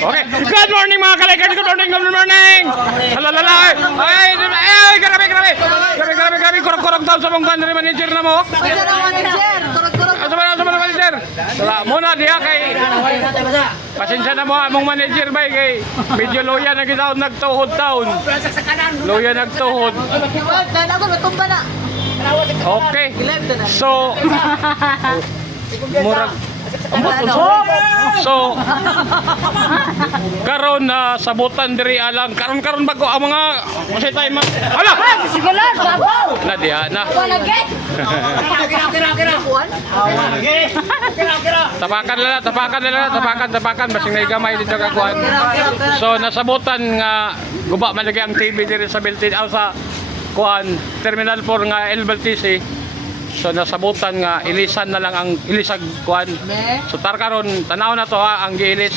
Okay. Good morning mga kalekers. Good morning. Halalala. Ay, grabe. Grabe. Kurang taon sa mong country manager na mo. Asa ba manager? Wala muna diha kay. Pasensya na mo among manager bay kay medyo loya na gitaon nagtuhod taon. Loya nagtuhod. Okay. So murag so karon na sabutan diri alang karon bago ang mga kasi tayo mag hala Sigulan, babaw! na diha na Walagay! tapakan basing na gamay dito kakuan. So nasabutan nga guba man lagi ang TV diri sa Biltin aw sa kuan Terminal 4 nga LBTC. So nasabutan nga ilisan na lang ang ilisag kuan. So tar karon tanaw na to ha ang giilis.